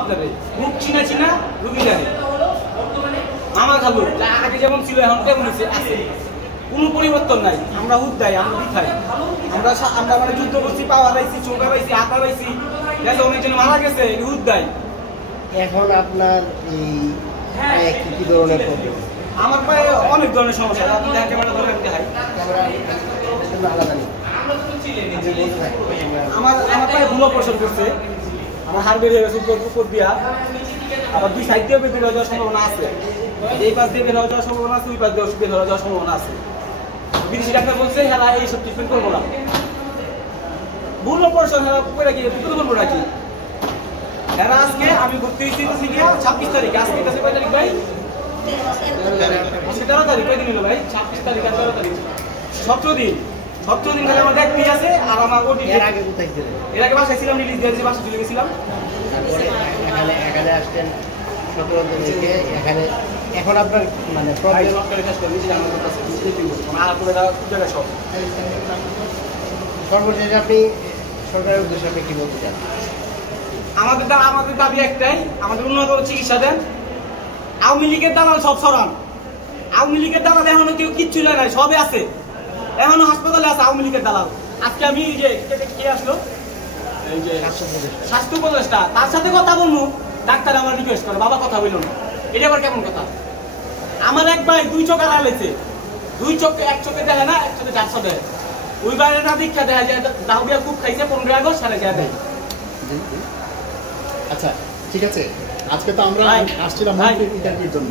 আপনাদের মুখ চিনা চিনা রুগী জানে আমার খাবো আগে যেমন ছিল এখন কেমন আছে কোনো পরিবর্তন নাই। আমরা হুদ দেয় আমরা দিখাই আমরা মানে যুদ্ধ করছি পাওয়া পাইছি চোখা পাইছি হাতা পাইছি অনেকজন মারা গেছে হুদ দেয়। এখন আপনার এই কি ধরনের প্রবলেম? আমার পায়ে অনেক ধরনের সমস্যা। আপনি ক্যামেরা ধরে আমি দেখাই। আমার পায়ে ভুল অপারেশন করছে। আমার হাড় বেরিয়ে গেছে উপর দিয়া, আবার দুই সাইড দিয়ে বের হয়ে যাওয়ার সম্ভাবনা আছে। এই পাশ দিয়ে বের হয়ে যাওয়ার সম্ভাবনা আছে, ওই পাশ দিয়ে বের হয়ে যাওয়ার সম্ভাবনা আছে। বিদেশি ডাক্তার বলছে হেলা এইসব ট্রিটমেন্ট করবো না। ভুল অপারেশন হেলা করে কি বুঝতে পারবো নাকি? হেরা আজকে আমি ভর্তি হয়েছি 26 তারিখ। আজকে কাছে কয় তারিখ ভাই? আজকে 13 তারিখ। কয়দিন হলো ভাই? 26 তারিখ আর 13 তারিখ 17 দিন। 17 দিন খালি আমার দেখতেই আছে। আর আমার ওটি এর আগে কোথায় ছিলেন? এর আগে বাসায় ছিলাম, রিলিজ দিয়েছি, বাসা চলে গেছিলাম। তারপরে এখানে আসছেন 17 দিন থেকে। এখানে এখন আপনার মানে প্রবলেম সর্বশেষ আপনি সরকারের উদ্দেশ্যে আপনি কি বলতে চান? আমাদের দাবি একটাই, আমাদের উন্নত চিকিৎসা দেন। আওয়ামী লীগের দালাল সব সরান। আওয়ামী লীগের দালাল এখনো কেউ কিচ্ছু নাই, সবে আছে এখনো হাসপাতালে আছে আওয়ামী লীগের দালাল। আজকে আমি যে কে আসলো এই যে স্বাস্থ্য উপদেষ্টা, তার সাথে কথা বলবো। ডাক্তার আমার রিকোয়েস্ট করে বাবা কথা বললো না, এটা আবার কেমন কথা? আমার এক ভাই 2 চোখ আড়ালেছে, 2 চোখে, এক চোখে দেখে না, এক চোখে 400 দেয়। ওই বাইরে না দীক্ষা দেখা যায় দাহুবিয়া খুব খাইছে 15 আগস্ট সাড়ে যায় দেয়। আচ্ছা ঠিক আছে, আজকে তো আমরা আসছিলাম ইন্টারভিউর জন্য।